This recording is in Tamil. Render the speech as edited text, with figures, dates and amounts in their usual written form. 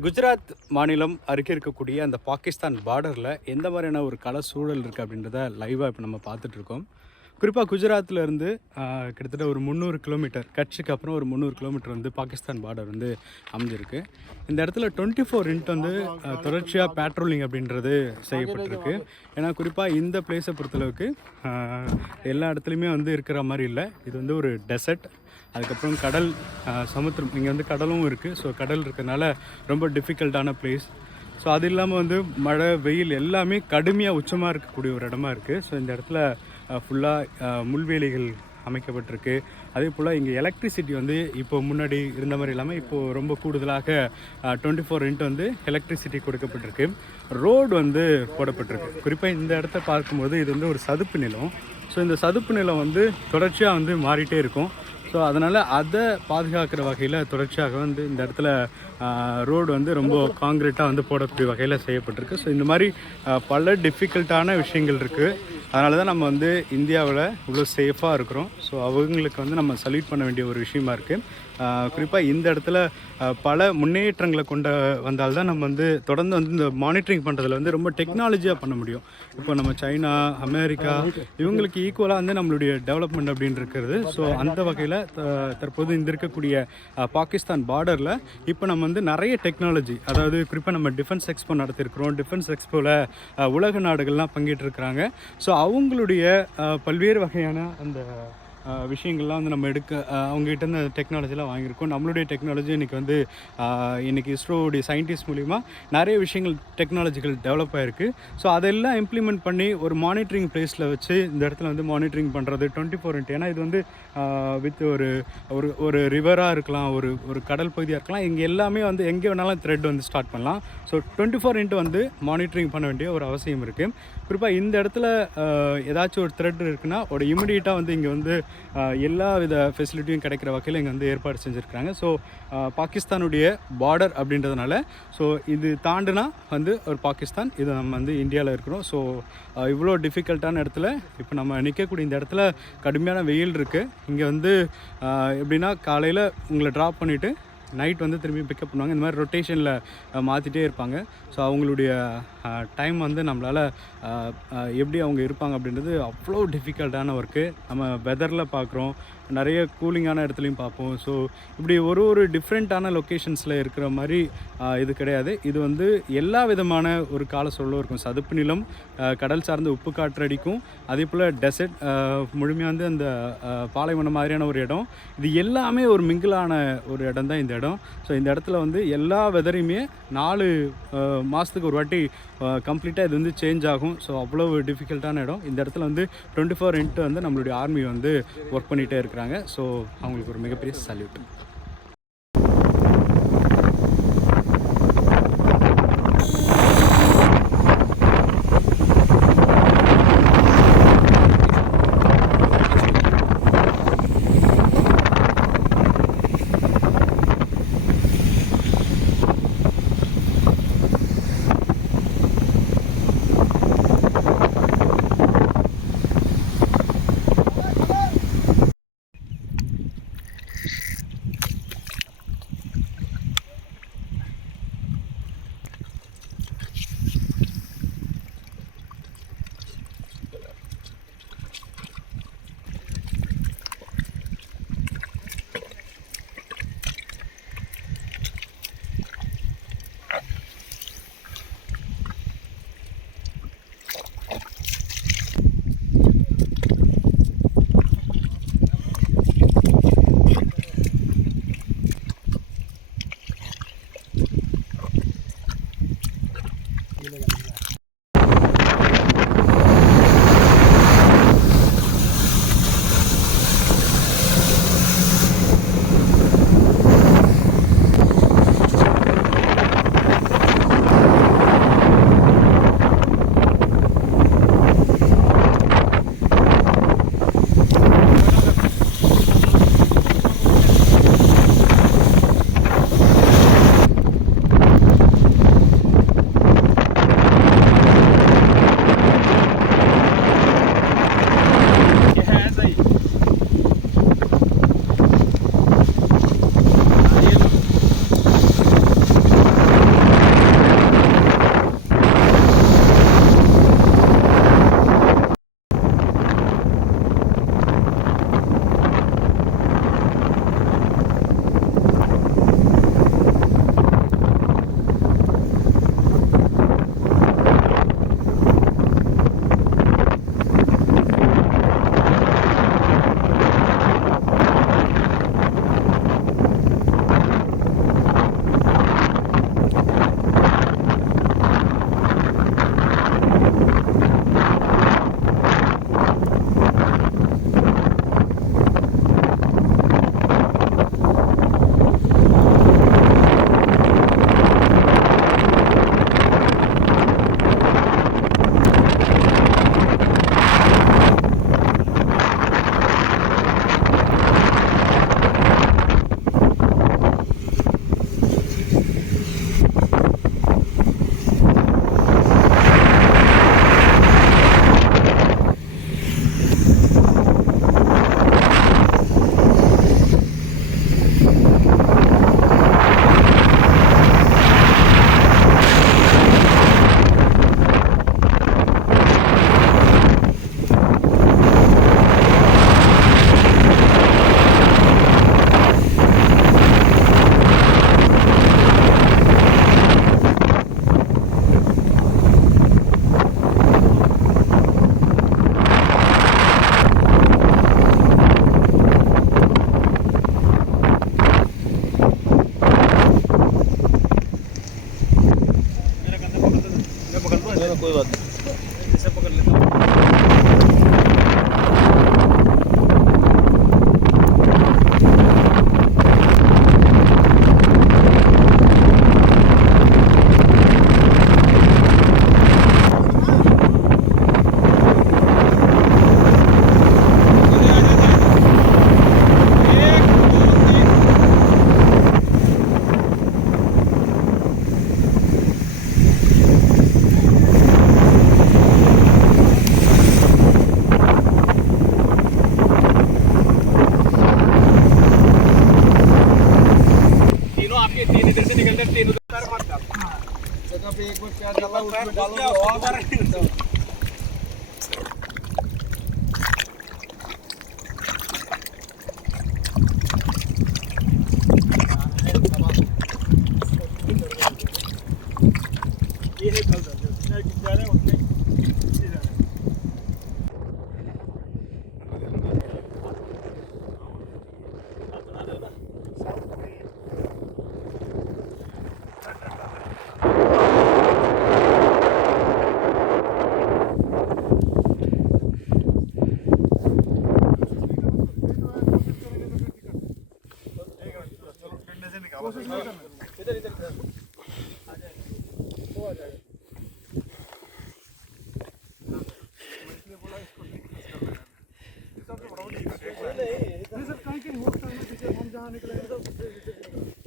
குஜராத் மாநிலம் அருகே இருக்கக்கூடிய அந்த பாகிஸ்தான் பார்டரில் எந்த மாதிரியான ஒரு கள சூழல் இருக்குது அப்படின்றத லைவாக இப்போ நம்ம பார்த்துட்ருக்கோம். குறிப்பாக குஜராத்லேருந்து கிட்டத்தட்ட ஒரு 300 கிலோமீட்டர், கட்சிக்கு அப்புறம் ஒரு 300 கிலோமீட்டர் வந்து பாகிஸ்தான் பார்டர் வந்து அமைஞ்சிருக்கு. இந்த இடத்துல 24x வந்து தொடர்ச்சியாக பேட்ரோலிங் அப்படின்றது செய்யப்பட்டிருக்கு. ஏன்னா குறிப்பாக இந்த பிளேஸை பொறுத்தளவுக்கு எல்லா இடத்துலையுமே வந்து இருக்கிற மாதிரி இல்லை. இது வந்து ஒரு டெசர்ட். அதுக்கப்புறம் கடல், சமுத்திரம், இங்கே வந்து கடலும் இருக்குது. ஸோ கடல் இருக்கிறதுனால ரொம்ப டிஃபிகல்ட்டான பிளேஸ். ஸோ அது இல்லாமல் வந்து மழை, வெயில் எல்லாமே கடுமையாக உச்சமாக இருக்கக்கூடிய ஒரு இடமா இருக்குது. ஸோ இந்த இடத்துல ஃபுல்லாக முள்வேலிகள் அமைக்கப்பட்டிருக்கு. அதே போல் இங்கே எலக்ட்ரிசிட்டி வந்து இப்போ முன்னாடி இருந்த மாதிரி இல்லாமல் இப்போது ரொம்ப கூடுதலாக 24x வந்து எலக்ட்ரிசிட்டி கொடுக்கப்பட்டிருக்கு. ரோடு வந்து போடப்பட்டிருக்கு. குறிப்பாக இந்த இடத்த பார்க்கும்போது இது வந்து ஒரு சதுப்பு நிலம். ஸோ இந்த சதுப்பு நிலம் வந்து தொடர்ச்சியாக வந்து மாறிட்டே இருக்கும். ஸோ அதனால் அதை பாதுகாக்கிற வகையில் தொடர்ச்சியாக வந்து இந்த இடத்துல ரோடு வந்து ரொம்ப காங்கிரீட்டாக வந்து போடக்கூடிய வகையில் செய்யப்பட்டிருக்கு. ஸோ இந்த மாதிரி பல டிஃபிகல்ட்டான விஷயங்கள் இருக்குது. அதனால தான் நம்ம வந்து இந்தியாவில் இவ்வளோ சேஃபாக இருக்கிறோம். ஸோ அவங்களுக்கு வந்து நம்ம சல்யூட் பண்ண வேண்டிய ஒரு விஷயமா இருக்குது. குறிப்பாக இந்த இடத்துல பல முன்னேற்றங்களை கொண்டு வந்தால்தான் நம்ம வந்து தொடர்ந்து வந்து இந்த மானிட்டரிங் பண்ணுறதுல வந்து ரொம்ப டெக்னாலஜியாக பண்ண முடியும். இப்போ நம்ம சைனா, அமெரிக்கா இவங்களுக்கு ஈக்குவலாக வந்து நம்மளுடைய டெவலப்மெண்ட் அப்படின்னு இருக்கிறது. ஸோ அந்த வகையில் தற்போது இந்த இருக்கக்கூடிய பாகிஸ்தான் பார்டரில் இப்போ நம்ம வந்து நிறைய டெக்னாலஜி, அதாவது குறிப்பாக நம்ம டிஃபென்ஸ் எக்ஸ்போ நடத்திருக்கிறோம். டிஃபென்ஸ் எக்ஸ்போவில் உலக நாடுகள்லாம் பங்கேற்றிருக்கிறாங்க. ஸோ அவங்களுடைய பல்வேறு வகையான அந்த விஷயங்கள்லாம் வந்து நம்ம அவங்ககிட்ட இந்த டெக்னாலஜிலாம் வாங்கியிருக்கோம். நம்மளுடைய டெக்னாலஜி இன்றைக்கி வந்து இன்றைக்கி இஸ்ரோவுடைய சயின்டிஸ்ட் மூலிமா நிறைய விஷயங்கள் டெக்னாலஜிகள் டெவலப் ஆகிருக்கு. ஸோ அதெல்லாம் இம்ப்ளிமெண்ட் பண்ணி ஒரு மானிட்டரிங் பிளேஸில் வச்சு இந்த இடத்துல வந்து மானிட்டரிங் பண்ணுறது 24x. ஏன்னா இது வந்து வித் ஒரு ஒரு ரிவராக இருக்கலாம், ஒரு கடல் பகுதியாக இருக்கலாம். இங்கே எல்லாமே வந்து எங்கே வேணாலும் த்ரெட் வந்து ஸ்டார்ட் பண்ணலாம். ஸோ 24x வந்து மானிட்டரிங் பண்ண வேண்டிய ஒரு அவசியம் இருக்குது. குறிப்பாக இந்த இடத்துல ஏதாச்சும் ஒரு த்ரெட் இருக்குன்னா ஒரு இமிடியேட்டாக வந்து இங்கே வந்து எல்லா வித ஃபெசிலிட்டியும் கிடைக்கிற வகையில் இங்கே வந்து ஏற்பாடு செஞ்சுருக்கிறாங்க. ஸோ பாகிஸ்தானுடைய பார்டர் அப்படின்றதுனால ஸோ இது தாண்டுனா வந்து ஒரு பாகிஸ்தான், இது நம்ம வந்து இந்தியாவில் இருக்கிறோம். ஸோ இவ்வளோ டிஃபிகல்ட்டான இடத்துல இப்போ நம்ம நிற்கக்கூடிய இந்த இடத்துல கடுமையான வெயில் இருக்குது. இங்கே வந்து எப்படின்னா காலையில் உங்களை ட்ராப் பண்ணிவிட்டு நைட் வந்து திரும்பி பிக்கப் பண்ணுவாங்க. இந்த மாதிரி ரொட்டேஷனில் மாற்றிட்டே இருப்பாங்க. ஸோ அவங்களுடைய டைம் வந்து நம்மளால் எப்படி அவங்க இருப்பாங்க அப்படின்றது அவ்வளோ டிஃபிகல்ட்டான ஒர்க்கு. நம்ம வெதரில் பார்க்குறோம், நிறைய கூலிங்கான இடத்துலையும் பார்ப்போம். ஸோ இப்படி ஒரு டிஃப்ரெண்ட்டான லொக்கேஷன்ஸில் இருக்கிற மாதிரி இது கிடையாது. இது வந்து எல்லா விதமான ஒரு கால சூழலும் இருக்கும். சதுப்பு நிலம், கடல் சார்ந்த உப்பு காற்றடிக்கும், அதே போல் டெசர்ட், முழுமையாக வந்து அந்த பாலைவனம் மாதிரியான ஒரு இடம். இது எல்லாமே ஒரு மிங்கிளான ஒரு இடம் தான் இந்த இடம். ஸோ இந்த இடத்துல வந்து எல்லா வெதரையுமே 4 மாதத்துக்கு ஒரு வாட்டி கம்ப்ளீட்டாக இது வந்து சேஞ்ச் ஆகும். ஸோ அவ்வளோ டிஃபிகல்ட்டான இடம். இந்த இடத்துல வந்து 24x வந்து நம்மளுடைய ஆர்மி வந்து ஒர்க் பண்ணிகிட்டே இருக்கிறாங்க. ஸோ அவங்களுக்கு ஒரு மிகப்பெரிய சல்யூட். कोई बात नहीं, ऐसे पकड़ लेता हूँ। तीन इधर से निकलते तीन उधर मार डाल जगह पे एक बार प्याज डाला उसमें डालो और बार ये है कल जितने जा रहे हैं उतने जा रहे हैं। इधर इधर आ जाए वो आ जाएगा इसने बोला इसको नहीं सब तो बड़ा नहीं सर कहीं के होटल में हम जहाँ निकले सब